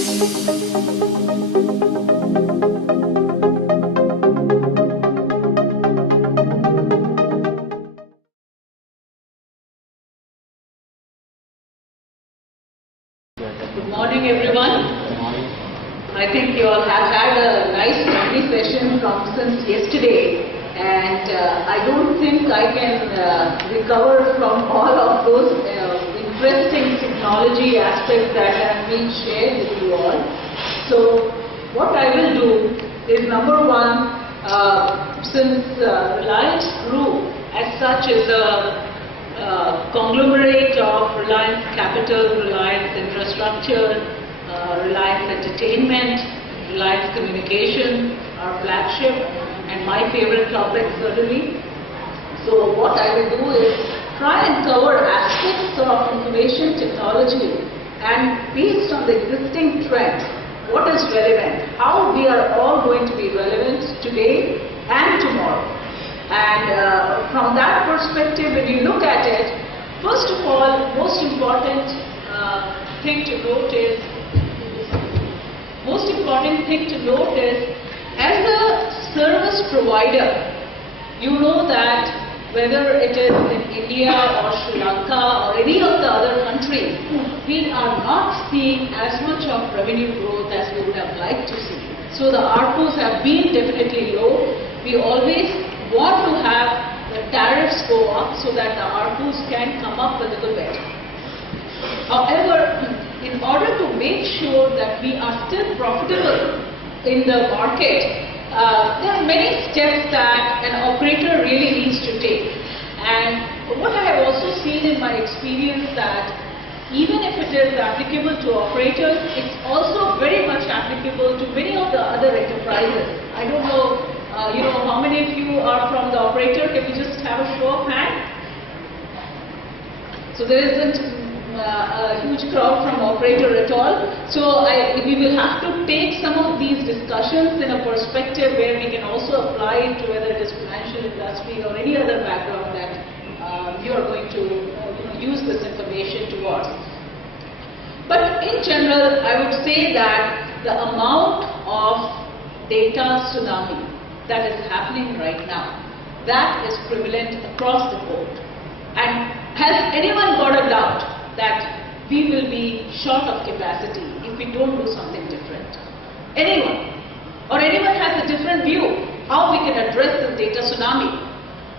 Good morning, everyone. I think you all have had a nice study session since yesterday, and I don't think I can recover from all of those interesting technology aspects that have been shared with you all. So, what I will do is, number one, since Reliance Group as such is a conglomerate of Reliance Capital, Reliance Infrastructure, Reliance Entertainment, Reliance Communication, our flagship, and my favorite topic certainly. So what I will do is try and cover aspects of information technology and based on the existing trends, what is relevant, how we are all going to be relevant today and tomorrow. And from that perspective, when you look at it, first of all, most important thing to note is, as a service provider, you know that whether it is in India or Sri Lanka or any of the other countries, we are not seeing as much of revenue growth as we would have liked to see. So the ARPUs have been definitely low. We always want to have the tariffs go up so that the ARPUs can come up a little bit. However, in order to make sure that we are still profitable in the market, there are many steps that an operator really needs to take. And what I have also seen in my experience that even if it is applicable to operators, it's also very much applicable to many of the other enterprises. I don't know how many of you are from the operator? Can we just have a show of hands? So there isn't a huge crowd from operator at all. So we will have to take some of these discussions in a perspective where we can also apply it to whether it is financial industry or any other background that you are going to use this information towards. But in general, I would say that the amount of data tsunami that is happening right now, that is prevalent across the board. And has anyone got a doubt that we will be short of capacity if we don't do something different? Anyone? Or anyone has a different view how we can address this data tsunami?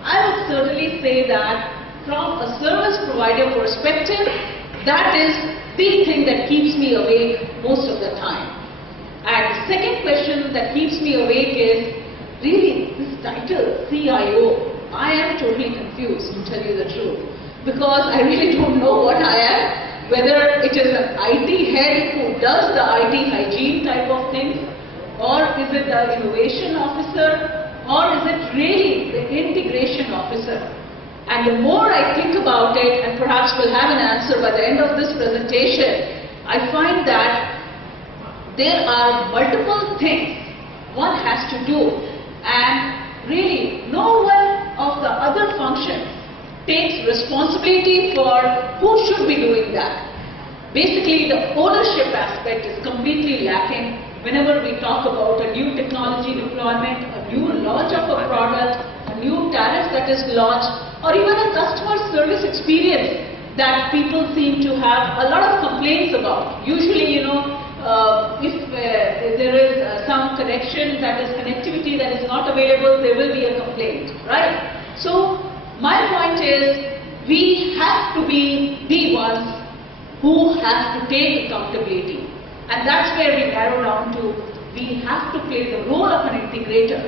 I would certainly say that from a service provider perspective, that is the thing that keeps me awake most of the time. And the second question that keeps me awake is, really, this title, CIO, I am totally confused, to tell you the truth, because I really don't know what I am, whether it is an IT head who does the IT hygiene type of thing, or is it the innovation officer, or is it really the integration officer? And the more I think about it, and perhaps we'll have an answer by the end of this presentation, I find that there are multiple things one has to do. And really, no one of the other functions takes responsibility for who should be doing that. Basically, the ownership aspect is completely lacking whenever we talk about a new technology deployment, a new launch of a product, a new tariff that is launched, or even a customer service experience that people seem to have a lot of complaints about. Usually, if there is some connection, that is connectivity that is not available, there will be a complaint, right? So my point is, we have to be the ones who have to take accountability, and that's where we narrow down to, we have to play the role of an integrator.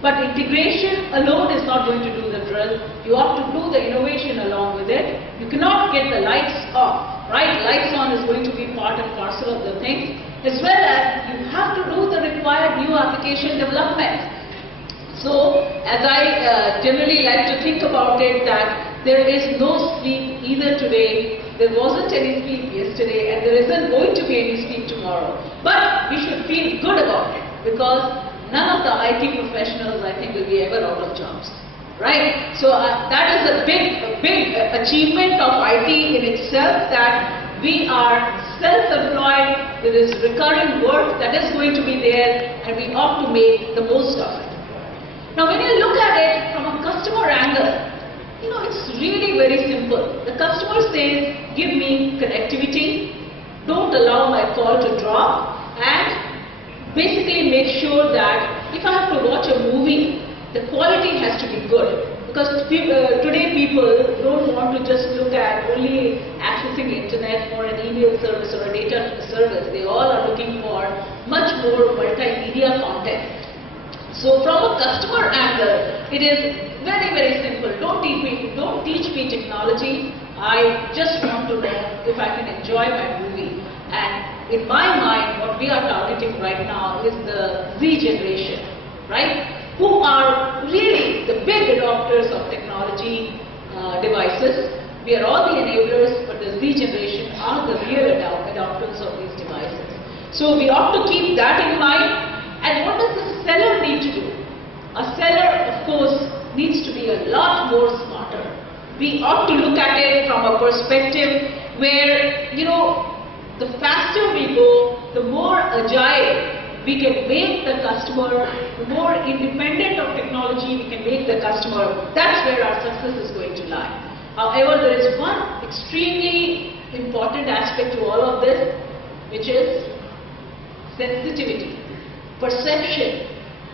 But integration alone is not going to do the drill. You have to do the innovation along with it. You cannot get the lights off, right? Lights on is going to be part and parcel of the thing, as well as you have to do the required new application development. So, as I generally like to think about it, that there is no sleep either today, there wasn't any sleep yesterday, and there isn't going to be any sleep tomorrow. But we should feel good about it, because none of the IT professionals, I think, will be ever out of jobs, right? So that is a big achievement of IT in itself, that we are self-employed, there is recurring work that is going to be there, and we ought to make the most of it. Now when you look at it from a customer angle, it's really very simple. The customer says, give me connectivity, don't allow my call to drop, and basically make sure that if I have to watch a movie, the quality has to be good. Because today people don't want to just look at only accessing internet or an email service or a data service. They all are looking for much more multimedia content. So from a customer angle, it is very, very simple. Don't teach me technology. I just want to know if I can enjoy my movie. And in my mind, what we are targeting right now is the Z generation, right? Who are really the big adopters of technology devices. We are all the enablers, but the Z generation are the real adopters of these devices. So we ought to keep that in mind. And what does the seller need to do? A seller, of course, needs to be a lot more smarter. We ought to look at it from a perspective where, the faster we go, the more agile we can make the customer, the more independent of technology we can make the customer. That's where our success is going to lie. However, there is one extremely important aspect to all of this, which is sensitivity, perception.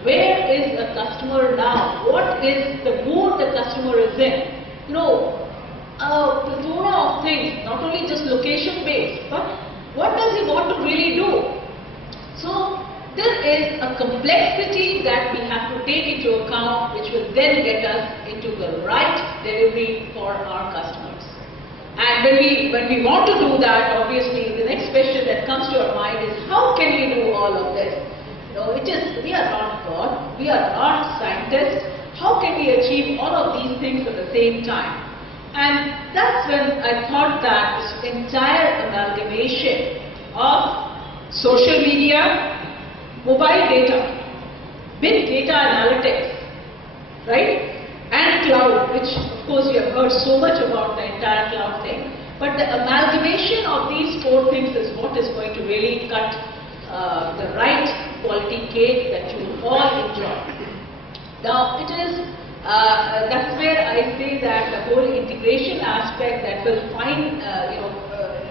Where is the customer now? What is the mood the customer is in? A plethora of things, not only just location-based, but what does he want to really do? So there is a complexity that we have to take into account, which will then get us into the right delivery for our customers. And when we want to do that, obviously the next question that comes to our mind is, how can we do all of this? We are not God, we are not scientists. How can we achieve all of these things at the same time? And that's when I thought that this entire amalgamation of social media, mobile data, big data analytics, right? And cloud, which of course you have heard so much about the entire cloud thing. But the amalgamation of these four things is what is going to really cut the right quality cake that you all enjoy. Now it is, that's where I say that the whole integration aspect that will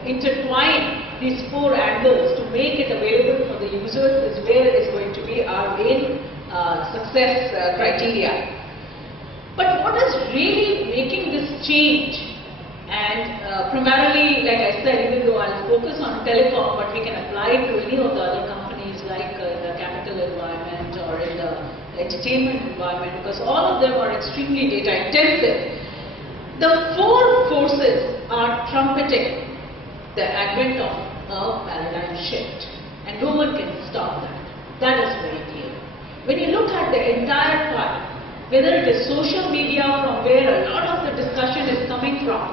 intertwine these four angles to make it available for the users is where is going to be our main success criteria. But what is really making this change? And primarily, like I said, even though I'll focus on telecom, but we can apply it to any of the other companies like the capital environment or in the entertainment environment, because all of them are extremely data intensive. The four forces are trumpeting the advent of a paradigm shift, and no one can stop that. That is very clear. When you look at the entire pie, whether it is social media from where a lot of the discussion is coming from,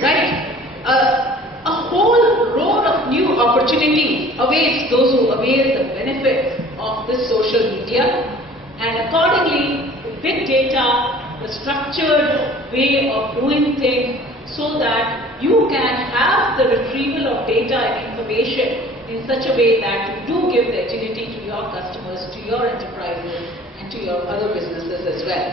right? A whole road of new opportunities awaits those who avail the benefits of this social media, and accordingly, big data, the structured way of doing things, so that you can have the retrieval of data and information in such a way that you do give the agility to your customers, to your enterprises, and to your other businesses as well.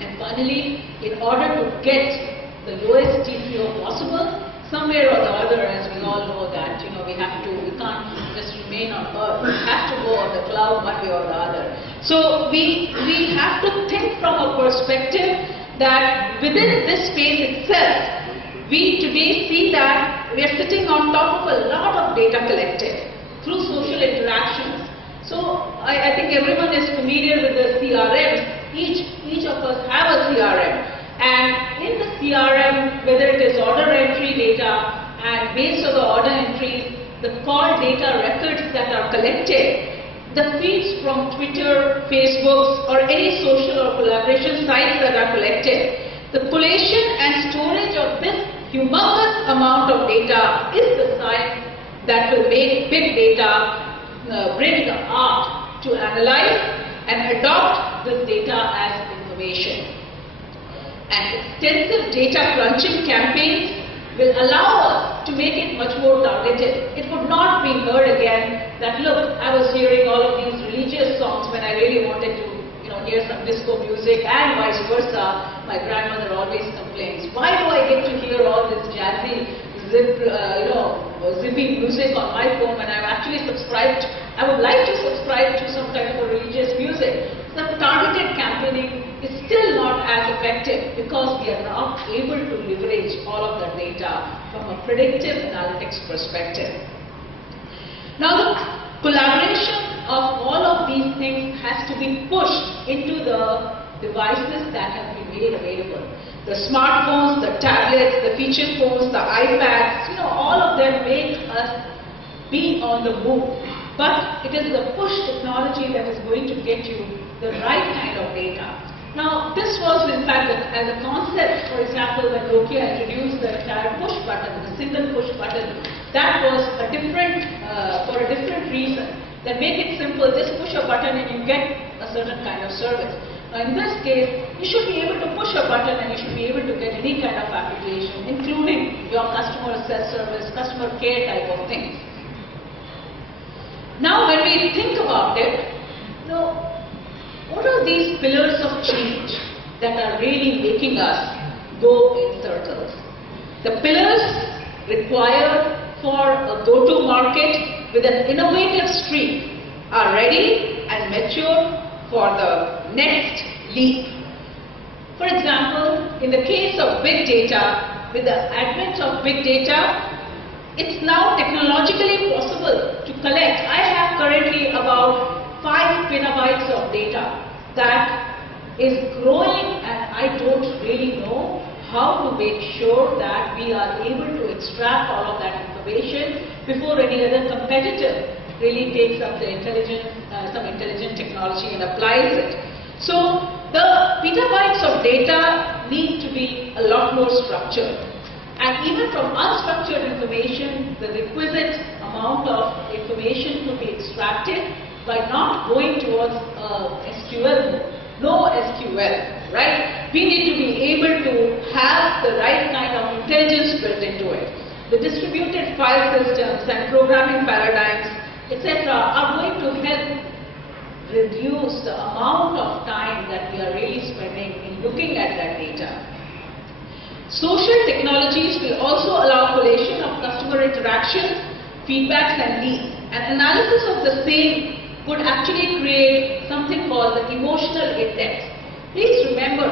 And finally, in order to get the lowest TCO possible, somewhere or the other, as we all know that, we can't just remain on Earth. We have to go on the cloud one way or the other. So we have to think from a perspective that within this space itself, we today see that we are sitting on top of a lot of data collected through social interactions. So I think everyone is familiar with the CRMs. Each of us have a CRM. And in the CRM, whether it is order entry data, and based on the order entries, the call data records that are collected, the feeds from Twitter, Facebook, or any social or collaboration sites that are collected, the collation and storage of this humongous amount of data is the science that will make big data bring the art to analyze and adopt this data as information. And extensive data crunching campaigns will allow us to make it much more targeted. It would not be heard again that, look, I was hearing all of these religious songs when I really wanted to hear some disco music, and vice versa. My grandmother always complains, why do I get to hear all this jazzy, zippy music on my phone when I've actually subscribed? I would like to subscribe to some kind of a religious music. The targeted campaigning is still not as effective because we are not able to leverage all of the data from a predictive analytics perspective. Now, the collaboration of all of these things has to be pushed into the devices that have been made available. The smartphones, the tablets, the feature phones, the iPads, all of them make us be on the move. But it is the push technology that is going to get you the right kind of data. Now, this was in fact as a concept, for example, when Nokia introduced the entire push button, the single push button, that was a different, for a different reason. That make it simple, just push a button and you get a certain kind of service. Now in this case, you should be able to push a button and you should be able to get any kind of application, including your customer self-service, customer care type of things. Now when we think about it, what are these pillars of change that are really making us go in circles? The pillars required for a go-to market with an innovative streak are ready and mature for the next leap. For example, in the case of big data, with the advent of big data, it's now technologically possible to collect. I have currently about 5 petabytes of data that is growing, and I don't really know how to make sure that we are able to extract all of that information before any other competitor really takes up the some intelligent technology and applies it. So the petabytes of data need to be a lot more structured. And even from unstructured information, the requisite amount of information could be extracted by not going towards SQL, no SQL, right? We need to be able to have the right kind of intelligence built into it. The distributed file systems and programming paradigms, etc., are going to help reduce the amount of time that we are really spending in looking at that data. Social technologies will also allow collation of customer interactions, feedbacks and leads. An analysis of the same could actually create something called the emotional index. Please remember,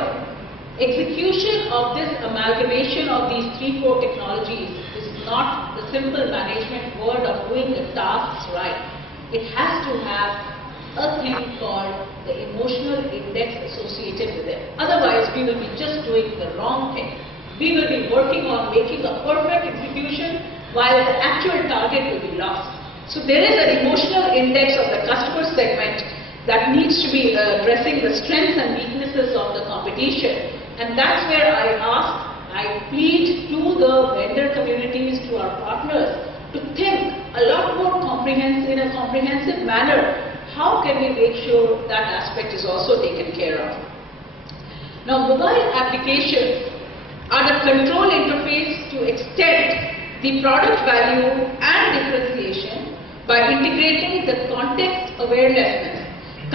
execution of this amalgamation of these 3-4 technologies is not the simple management word of doing the tasks right. It has to have a thing called the emotional index associated with it. Otherwise, we will be just doing the wrong thing. We will be working on making a perfect execution while the actual target will be lost. So there is an emotional index of the customer segment that needs to be addressing the strengths and weaknesses of the competition. And that's where I plead to the vendor communities, to our partners, to think a lot more in a comprehensive manner. How can we make sure that aspect is also taken care of? Now, mobile applications are the control interface to extend the product value and differentiation by integrating the context awareness,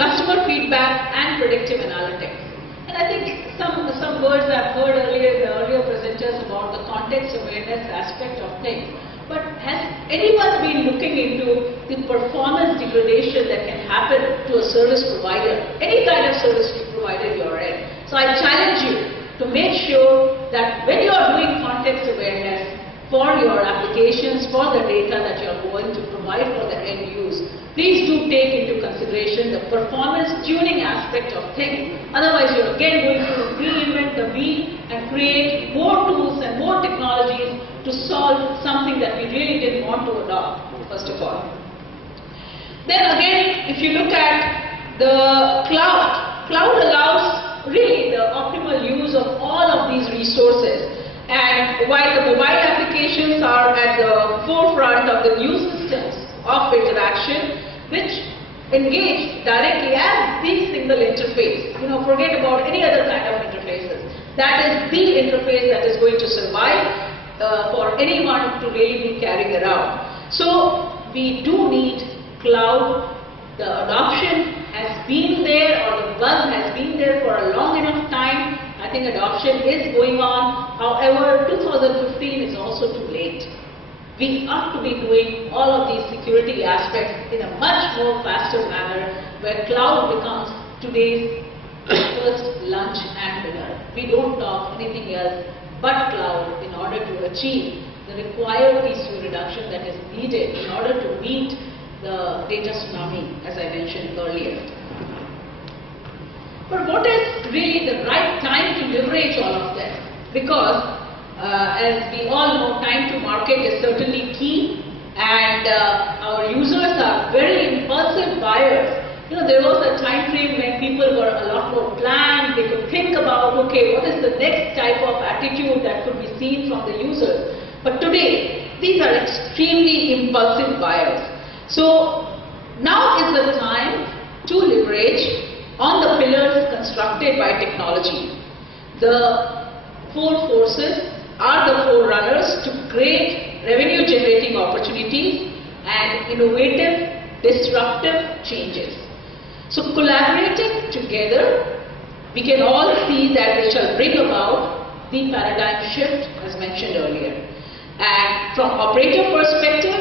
customer feedback and predictive analytics. And I think some words I've heard earlier, the earlier presenters about the context awareness aspect of things. But has anyone been looking into the performance degradation that can happen to a service provider, any kind of service provider you're in? So I challenge you to make sure that when you are doing context awareness for your applications, for the data that you are going to provide for the end use, please do take into consideration the performance tuning aspect of things. Otherwise, you're again going to reinvent the wheel and create more tools and more technologies to solve something that we really didn't want to adopt, first of all. Then again, if you look at the cloud allows really the optimal use of all of these resources. And while the mobile applications are at the forefront of the new systems of interaction, which engage directly as the single interface, forget about any other kind of interfaces. That is the interface that is going to survive. for anyone to really be carrying around. So we do need cloud. The adoption has been there, or the buzz has been there for a long enough time. I think adoption is going on. However, 2015 is also too late. We ought to be doing all of these security aspects in a much more faster manner, where cloud becomes today's first lunch and dinner. We don't talk anything else but cloud in order to achieve the required TCO reduction that is needed in order to meet the data tsunami, as I mentioned earlier. But what is really the right time to leverage all of this? Because as we all know, time to market is certainly key, and our users are very impulsive buyers. You know, there was a time frame when people were a lot more planned. They could think about, okay, what is the next type of attitude that could be seen from the users. But today, these are extremely impulsive buyers. So now is the time to leverage on the pillars constructed by technology. The four forces are the forerunners to create revenue generating opportunities and innovative, disruptive changes. So collaborating together, we can all see that they shall bring about the paradigm shift as mentioned earlier. And from operator perspective,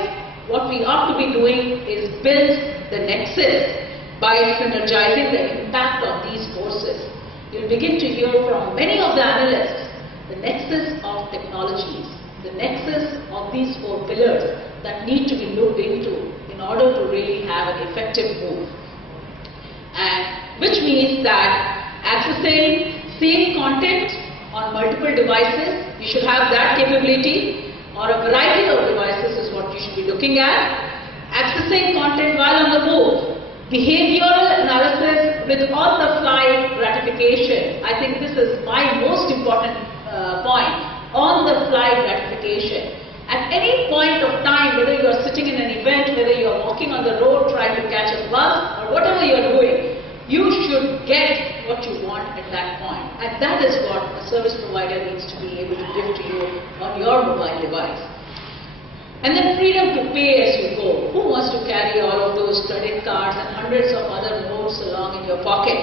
what we ought to be doing is build the nexus by synergizing the impact of these forces. You'll begin to hear from many of the analysts the nexus of technologies, the nexus of these four pillars that need to be looked into in order to really have an effective move. And which means that accessing same content on multiple devices, you should have that capability, or a variety of devices is what you should be looking at. Accessing content while on the move, behavioral analysis with on-the-fly gratification. I think this is my most important point, on-the-fly gratification. At any point of time, whether you are sitting in an event, whether you are walking on the road trying to catch a bus, or whatever you are doing, you should get what you want at that point. And that is what a service provider needs to be able to give to you on your mobile device. And then freedom to pay as you go. Who wants to carry all of those credit cards and hundreds of other notes along in your pocket?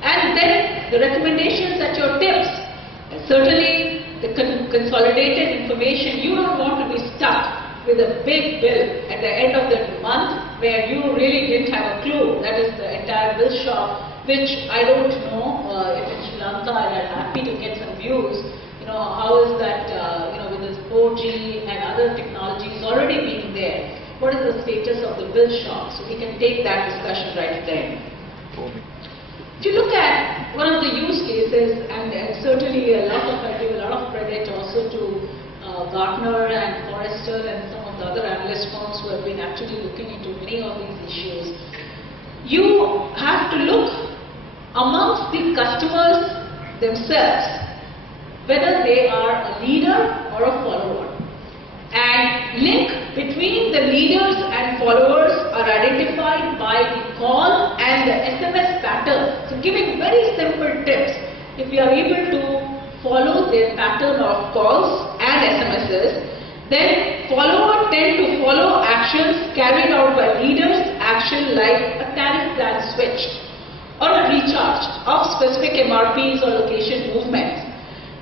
And then the recommendations at your tips. And certainly the consolidated information. You don't want to be stuck with a big bill at the end of the month where you really didn't have a clue. That is the entire bill shop, which I don't know if in Sri Lanka, and I'm happy to get some views. You know, how is that, with this 4G and other technologies already being there, what is the status of the bill shop? So we can take that discussion right then. If you look at one of the use cases, and certainly I give a lot of credit also to Gartner and Forrester and some of the other analyst firms who have been actually looking into many of these issues. You have to look amongst the customers themselves, whether they are a leader or a follower. And link between the leaders and followers are identified by the call and the SMS pattern. So giving very simple tips. If you are able to follow their pattern of calls and SMSs, then followers tend to follow actions carried out by leaders, action like a tariff plan switch or a recharge of specific MRPs or location movements.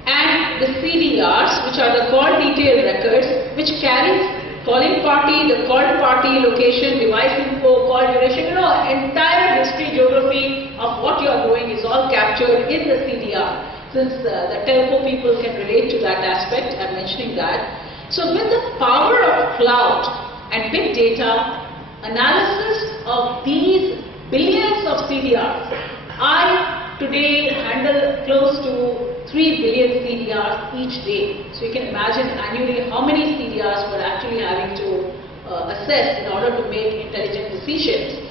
And the CDRs, which are the call detail records, which carries calling party, the called party, location, device info, call duration, entire history, geography of what you are doing is all captured in the CDR. Since the telco people can relate to that aspect, I'm mentioning that. So with the power of cloud and big data, analysis of these billions of CDRs, I today handle close to 3 billion CDRs each day. So you can imagine annually how many CDRs we're actually having to assess in order to make intelligent decisions.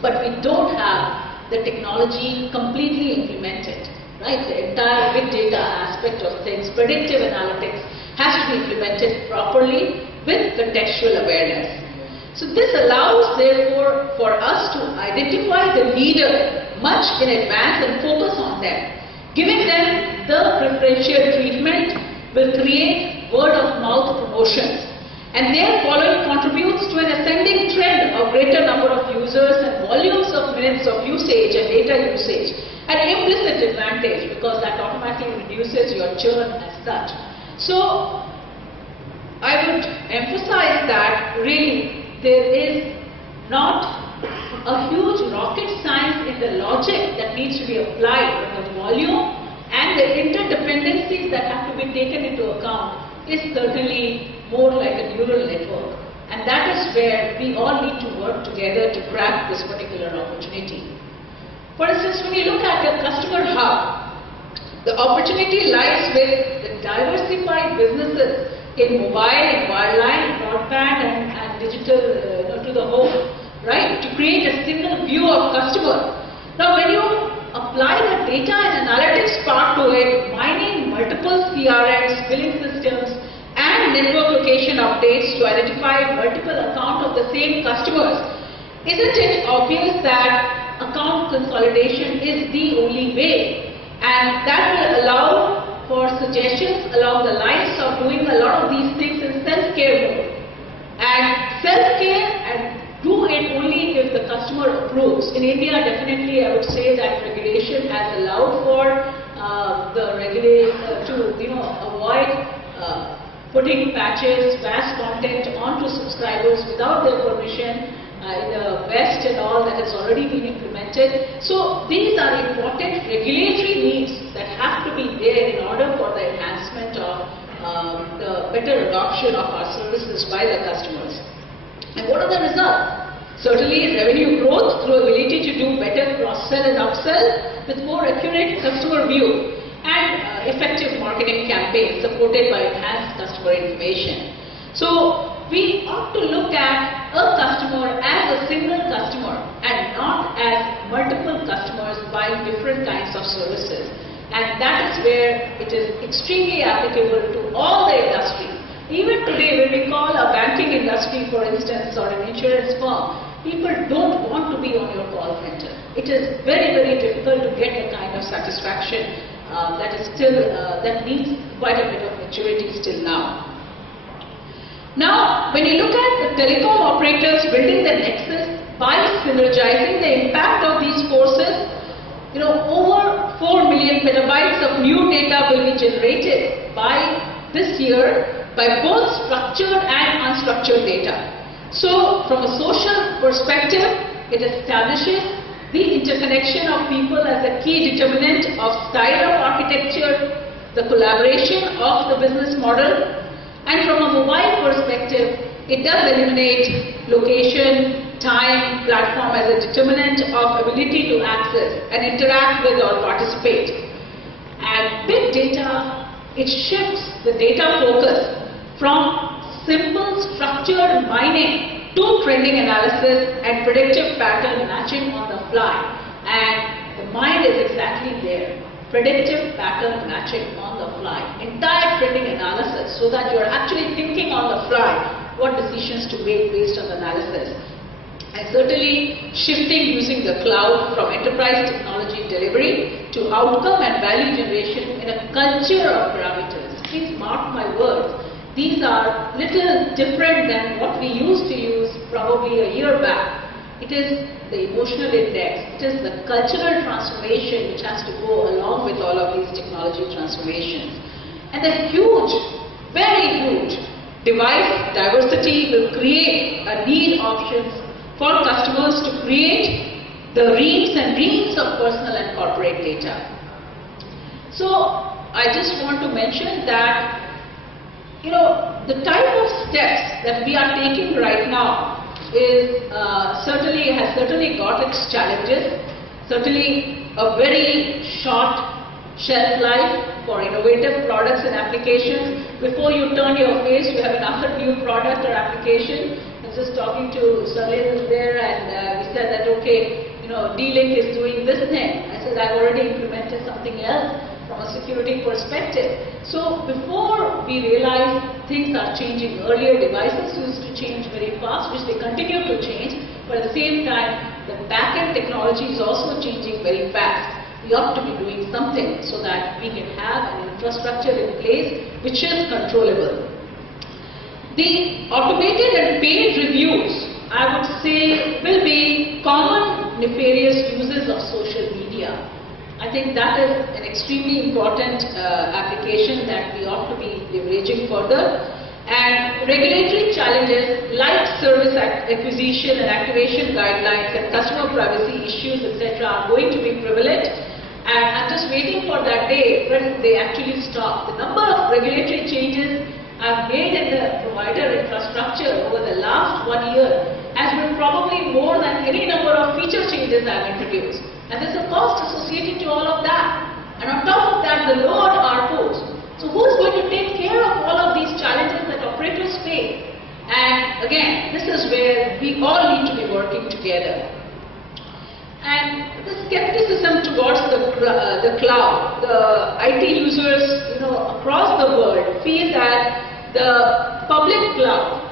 But we don't have the technology completely implemented, right? The entire big data aspect of things, predictive analytics has to be implemented properly with contextual awareness. So this allows, therefore, for us to identify the leader much in advance and focus on them. Giving them the preferential treatment will create word of mouth promotions. And their following contributes to an ascending trend of greater number of users and volumes of minutes of usage and data usage. An implicit advantage because that automatically reduces your churn as such. So I would emphasize that really there is not a huge rocket science in the logic that needs to be applied, but the volume and the interdependencies that have to be taken into account is certainly more like a neural network. And that is where we all need to work together to grab this particular opportunity. For instance, when you look at the customer hub, the opportunity lies with the diversified businesses in mobile and wireline, broadband and digital to the home, right? To create a single view of customer. Now when you apply the data and analytics part to it, mining multiple CRMs, billing systems and network location updates to identify multiple accounts of the same customers, isn't it obvious that account consolidation is the only way? And that will allow for suggestions along the lines of doing a lot of these things in self-care mode. And self-care and do it only if the customer approves. In India, definitely I would say that regulation has allowed for the regulator to avoid putting patches, vast content onto subscribers without their permission in the West and all that has already been implemented. So these are important regulatory needs that have to be there in order for the enhancement of the better adoption of our services by the customers. And what are the results? Certainly revenue growth through ability to do better cross-sell and upsell with more accurate customer view and effective marketing campaigns supported by enhanced customer information. So we ought to look at a customer as a single customer and not as multiple customers buying different kinds of services. And that is where it is extremely applicable to all the industries. Even today when we call a banking industry, for instance, or an insurance firm, people don't want to be on your call center. It is very, very difficult to get the kind of satisfaction that is still, that needs quite a bit of maturity still now. Now, when you look at the telecom operators building the nexus by synergizing the impact of these forces, over 4 million petabytes of new data will be generated by this year by both structured and unstructured data. So, from a social perspective, it establishes the interconnection of people as a key determinant of style of architecture, the collaboration of the business model, and from a mobile perspective, it does eliminate location, time, platform as a determinant of ability to access and interact with or participate. And big data, it shifts the data focus from simple structured mining to trending analysis and predictive pattern matching on the fly. And the mind is exactly there. Predictive pattern matching on the fly. Entire trending analysis so that you are actually thinking on the fly what decisions to make based on the analysis. And certainly shifting using the cloud from enterprise technology delivery to outcome and value generation in a culture of parameters. Please mark my words. These are little different than what we used to use probably a year back. It is the emotional index, it is the cultural transformation which has to go along with all of these technology transformations. And the huge, very huge device diversity will create a need options for customers to create the reams and reams of personal and corporate data. So I just want to mention that the type of steps that we are taking right now is has certainly got its challenges. Certainly a very short shelf life for innovative products and applications. Before you turn your face, you have another new product or application. I was just talking to Salil there, and we said that D-Link is doing this thing. I said I've already implemented something else from a security perspective. So before we realize things are changing, earlier devices used to change very fast, which they continue to change, but at the same time the back-end technology is also changing very fast. we ought to be doing something so that we can have an infrastructure in place which is controllable. The automated and paid reviews, I would say, will be common nefarious uses of social media. I think that is an extremely important application that we ought to be leveraging further. And regulatory challenges like service acquisition and activation guidelines and customer privacy issues, etc., are going to be prevalent. And I'm just waiting for that day when they actually stop. The number of regulatory changes I've made in the provider infrastructure over the last 1 year has been probably more than any number of feature changes I've introduced. And there's a cost associated to all of that. And on top of that, the lowered ARPUs. So who's going to take care of all of these challenges that operators face? And again, this is where we all need to be working together. And the skepticism towards the cloud, the IT users, across the world feel that the public cloud,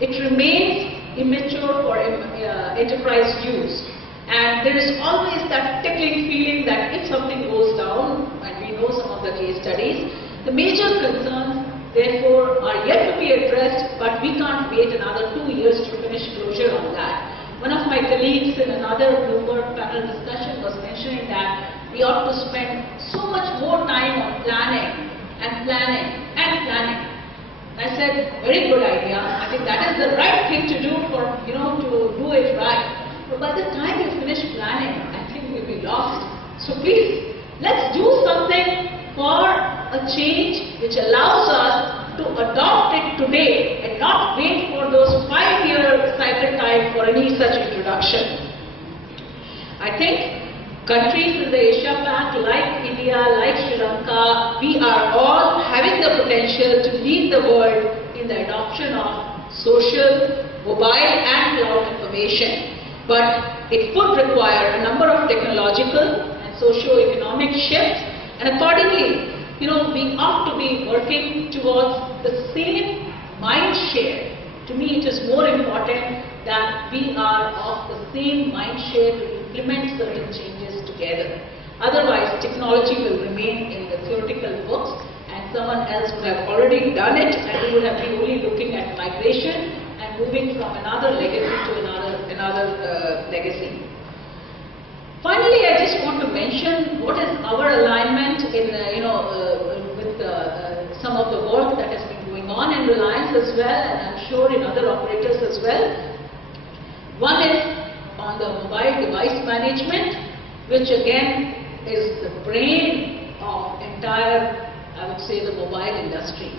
it remains immature for enterprise use. And there is always that tickling feeling that if something goes down, and we know some of the case studies, the major concerns, therefore, are yet to be addressed, but we can't wait another 2 years to finish closure on that. One of my colleagues in another Bloomberg panel discussion was mentioning that we ought to spend so much more time on planning and planning and planning. I said, very good idea. I think that is the right thing to do for, to do it right. But by the time you finish planning, I think we'll be lost. So please, let's do something for a change which allows us to adopt it today and not wait for those 5-year cycle time for any such introduction. I think countries in the Asia Pac like India, like Sri Lanka, we are all having the potential to lead the world in the adoption of social, mobile and cloud information. But it would require a number of technological and socio-economic shifts, and accordingly, we ought to be working towards the same mind share. To me, it is more important that we are of the same mind share to implement certain changes together. Otherwise, technology will remain in the theoretical books, and someone else would have already done it, and we would have been only looking at migration and moving from another legacy to another legacy. Finally, I just want to mention what is our alignment in, with some of the work that has been going on in Reliance as well, and I'm sure in other operators as well. One is on the mobile device management, which again is the brain of entire, I would say, the mobile industry.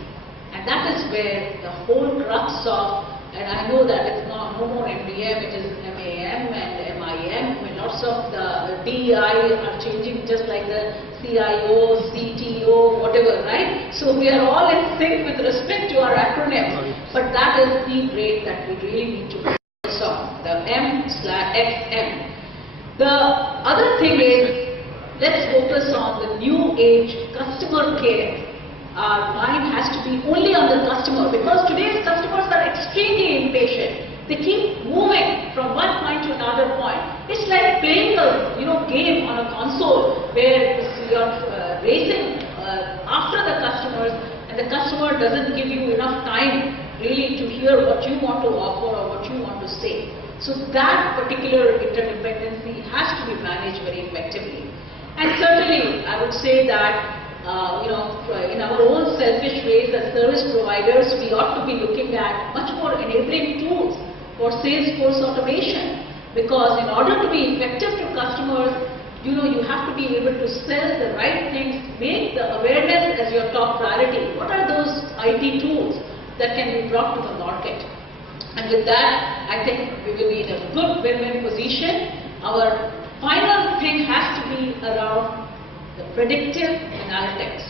And that is where the whole crux of, and I know that it's no more MDM, it is MAM and MIM. I mean, lots of the DEI are changing just like the CIO, CTO, whatever, right? So we are all in sync with respect to our acronyms. But that is the brain that we really need to focus on, the M/XM. The other thing is, let's focus on the new age customer care. Our mind has to be only on the customer, because today's customers are extremely impatient. They keep moving from one point to another point. It's like playing a game on a console where you're racing after the customers, and the customer doesn't give you enough time really to hear what you want to offer or what you want to say. So that particular interdependency has to be managed very effectively. And certainly, I would say that in our own selfish ways as service providers, we ought to be looking at much more enabling tools for sales force automation. Because in order to be effective to customers, you have to be able to sell the right things, make the awareness as your top priority. What are those IT tools that can be brought to the market? And with that, I think we will be in a good win-win position. Our final thing has to be around the predictive analytics.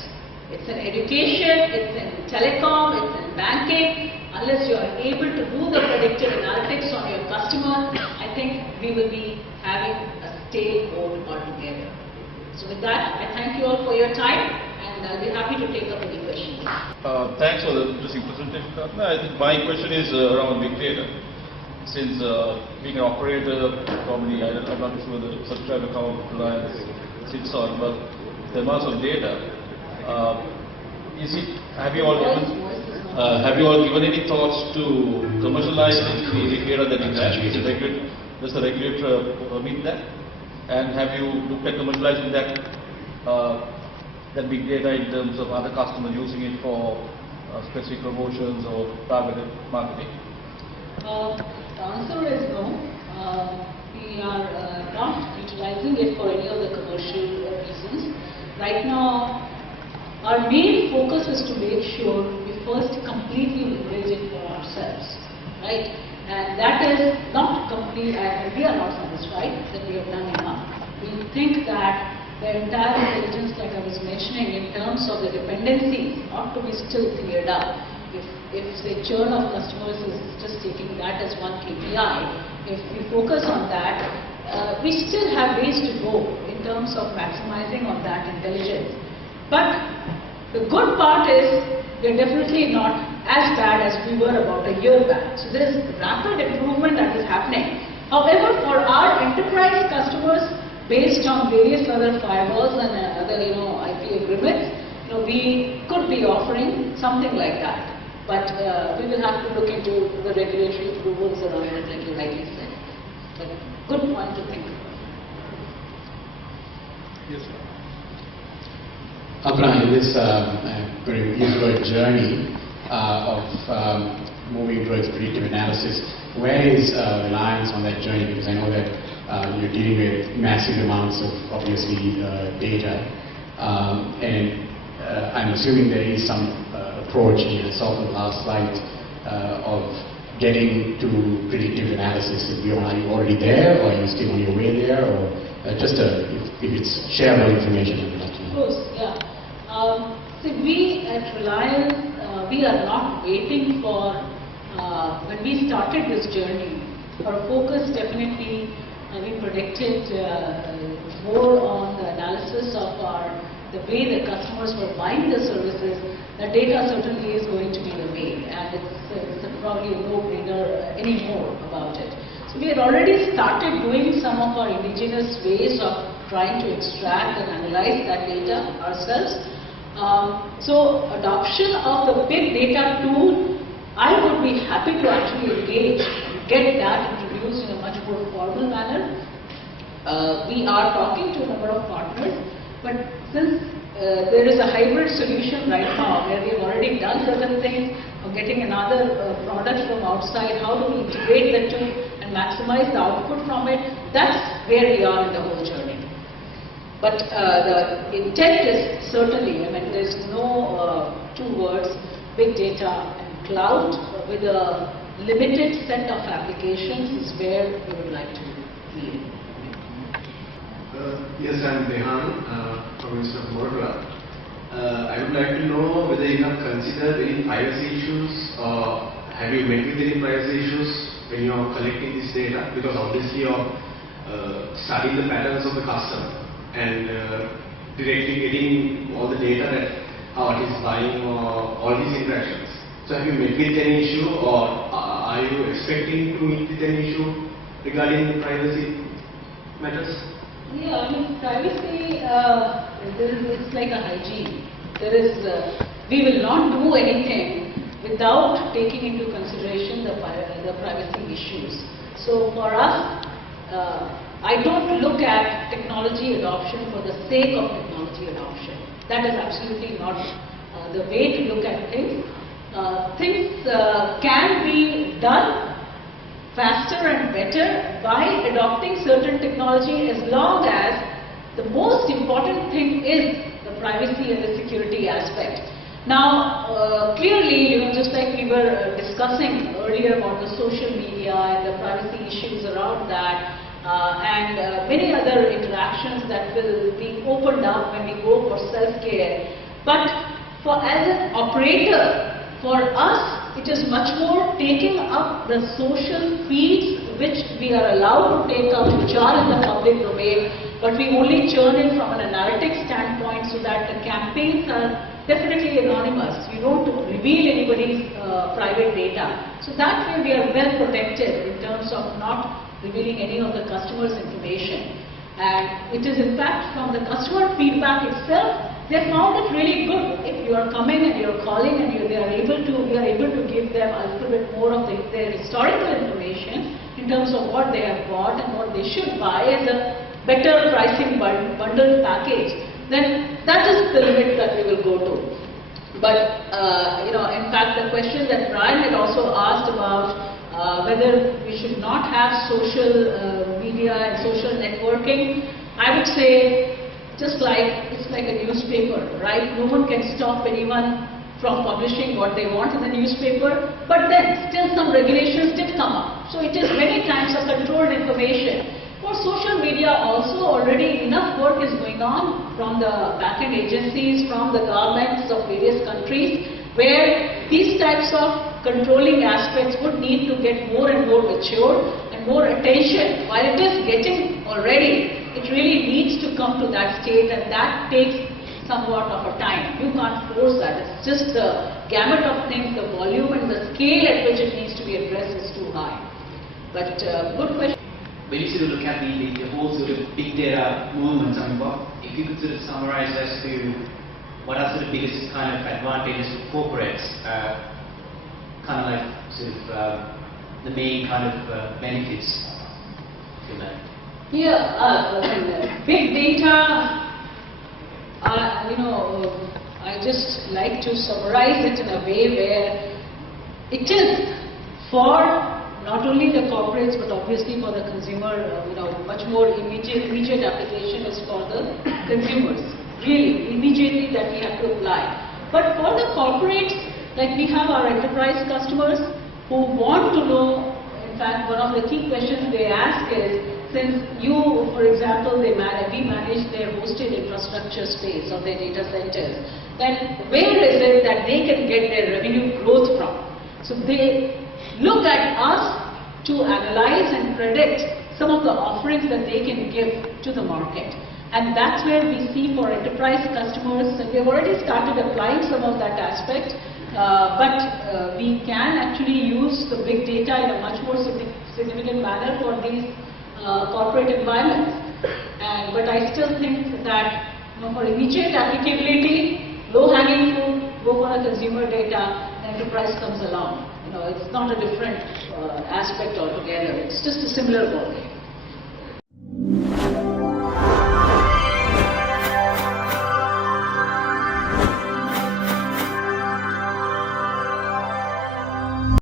It's in education, it's in telecom, it's in banking. Unless you are able to do the predictive analytics on your customer, I think we will be having a stale boat altogether. So with that, I thank you all for your time, and I'll be happy to take up any questions. Thanks for the interesting presentation. I think my question is around big data. Since being an operator, probably I'm not sure the subscriber count of Reliance sits on, but the amounts of data. Have you all given any thoughts to commercializing the data that you have? Does the regulator permit that? And have you looked at commercializing that big data in terms of other customers using it for specific promotions or targeted marketing? The answer is no. We are not utilizing it for any of the commercial reasons. Right now, our main focus is to make sure we first completely leverage it for ourselves, right? And that is not complete, and we are not satisfied that we have done enough. We think that the entire intelligence that I was mentioning in terms of the dependencies ought to be still cleared up. If the churn of customers is just taking that as one KPI, if we focus on that, we still have ways to go in terms of maximizing on that intelligence. But the good part is we are definitely not as bad as we were about a year back. So there is rapid improvement that is happening. However, for our enterprise customers, based on various other firewalls and other IP agreements, we could be offering something like that. But we will have to look into the regulatory approvals around it, like you rightly said. But good point to think about. Yes, sir. Abra, this very usual journey of moving towards predictive analysis, where is Reliance on that journey? Because I know that you're dealing with massive amounts of, obviously, data. And I'm assuming there is some approach, you saw from the last slide, of getting to predictive analysis. Are you already there, or are you still on your way there? Or just if it's shareable information, I would like to know. Of course, yeah. See, we at Reliance, we are not waiting for, when we started this journey, our focus definitely, we predicted more on the analysis of the way the customers were buying the services. The data certainly is going to be the way, and it's probably a no-brainer anymore about it. So we had already started doing some of our indigenous ways of trying to extract and analyze that data ourselves. So adoption of the big data tool, I would be happy to actually engage, get that introduced in a much more formal manner. We are talking to a number of partners, but since there is a hybrid solution right now where we've already done certain things, or getting another product from outside, how do we integrate the two and maximize the output from it, that's where we are in the whole journey. But the intent is certainly, there's no two words, big data and cloud with a limited set of applications is where we would like to be in. Yes, I'm Dehan from Mr. Motorola. I would like to know whether you have considered any privacy issues, or have you met with any privacy issues when you are collecting this data? Because obviously you are studying the patterns of the customer and directly getting all the data that how it is buying or all these interactions. So have you met with any issue, or are you expecting to meet with any issue regarding privacy matters? Yeah, privacy, it's like a hygiene. We will not do anything without taking into consideration the privacy issues. So for us, I don't look at technology adoption for the sake of technology adoption. That is absolutely not the way to look at things. Things can be done faster and better by adopting certain technology, as long as the most important thing is the privacy and the security aspect. Now, clearly, just like we were discussing earlier about the social media and the privacy issues around that, and many other interactions that will be opened up when we go for self-care. But as an operator, for us, it is much more taking up the social feeds which we are allowed to take up, which are in the public domain, but we only churn in from an analytics standpoint so that the campaigns are definitely anonymous. We don't reveal anybody's private data. So that way we are well protected in terms of not revealing any of the customer's information. And it is in fact from the customer feedback itself, they found it really good. If you are coming and you are calling and we are able to give them a little bit more of their historical information in terms of what they have bought and what they should buy as a better pricing bundle package, then that is the limit that we will go to. But in fact, the question that Brian had also asked about whether we should not have social media and social networking, I would say it's like a newspaper, right? No one can stop anyone from publishing what they want in the newspaper, but then still some regulations did come up. So it is many times a controlled information. For social media also already enough work is going on from the back-end agencies, from the governments of various countries, where these types of controlling aspects would need to get more and more mature and more attention. While it is getting already, it really needs to come to that state, and that takes somewhat of a time. You can't force that. It's just the gamut of things, the volume and the scale at which it needs to be addressed is too high. But good question. When you sort of look at the whole sort of big data movement, I mean, if you could sort of summarize as to what are the biggest kind of advantages for corporates, kind of like sort of the main kind of benefits from that? Yeah, big data, I just like to summarize it in a way where it is for not only the corporates but obviously for the consumer, much more immediate application is for the consumers. Really, immediately that we have to apply. But for the corporates, like we have our enterprise customers who want to know, in fact, one of the key questions they ask is, since you, for example, we manage their hosted infrastructure space of their data centers, then where is it that they can get their revenue growth from? So they look at us to analyze and predict some of the offerings that they can give to the market. And that's where we see for enterprise customers, and we have already started applying some of that aspect, but we can actually use the big data in a much more significant manner for these corporate environments. But I still think that for immediate applicability, low-hanging fruit, go for a consumer data, enterprise comes along. It's not a different aspect altogether. It's just a similar ballgame.